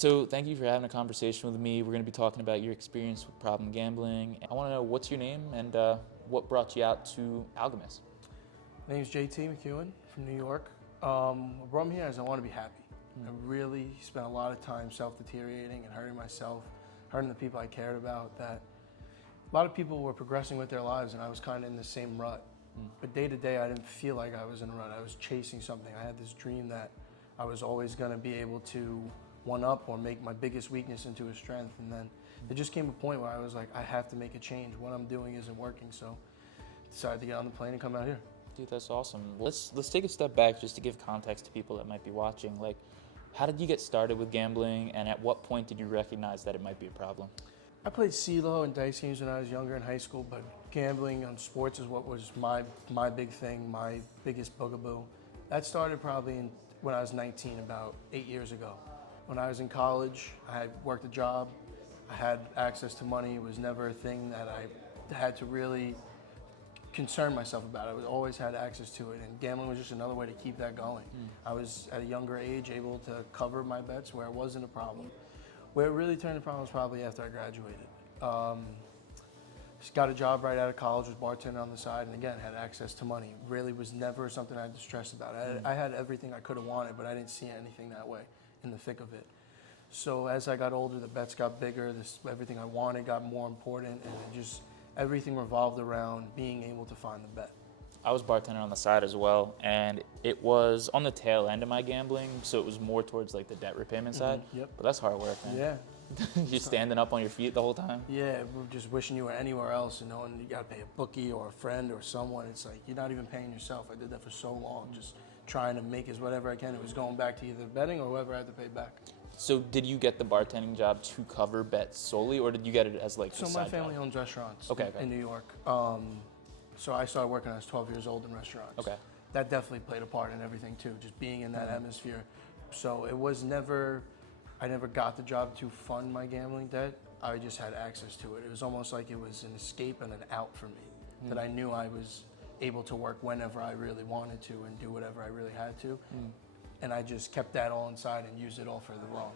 So thank you for having a conversation with me. We're going to be talking about your experience with problem gambling. I want to know what's your name and what brought you out to Algamus. My name's JT McEwen from New York. What brought me here is I want to be happy. I really spent a lot of time self-deteriorating and hurting myself, hurting the people I cared about. That a lot of people were progressing with their lives and I was kind of in the same rut. But day to day I didn't feel like I was in a rut. I was chasing something. I had this dream that I was always going to be able to one up or make my biggest weakness into a strength. And then there just came a point where I was like, I have to make a change. What I'm doing isn't working. So I decided to get on the plane and come out here. Dude, that's awesome. Let's take a step back just to give context to people that might be watching. Like, how did you get started with gambling, and at what point did you recognize that it might be a problem? I played CeeLo and dice games when I was younger in high school, but gambling on sports is what was my big thing, my biggest bugaboo. That started probably when I was 19, about 8 years ago. When I was in college, I had worked a job, I had access to money. It was never a thing that I had to really concern myself about. I always had access to it, and gambling was just another way to keep that going. I was at a younger age able to cover my bets where it wasn't a problem. Where it really turned the problem was probably after I graduated. Just got a job right out of college, was bartending on the side, and again, had access to money. Really was never something I had to stress about. I had everything I could have wanted, but I didn't see anything that way in the thick of it. So as I got older, the bets got bigger, everything I wanted got more important, and everything revolved around being able to find the bet. I was bartending on the side as well, and it was on the tail end of my gambling, so it was more towards like the debt repayment side. Yep. But that's hard work, man. Yeah. You're standing up on your feet the whole time? Yeah, we're just wishing you were anywhere else and knowing you got to pay a bookie or a friend or someone. It's like you're not even paying yourself. I did that for so long, just trying to make as whatever I can. It was going back to either betting or whoever I had to pay back. So did you get the bartending job to cover bets solely, or did you get it as like a So side my family job? owns restaurants Okay. in New York. So I started working when I was 12 years old in restaurants. Okay. That definitely played a part in everything too, just being in that atmosphere. So it was never, I never got the job to fund my gambling debt. I just had access to it. It was almost like it was an escape and an out for me, that I knew I was able to work whenever I really wanted to and do whatever I really had to. And I just kept that all inside and used it all for the wrong.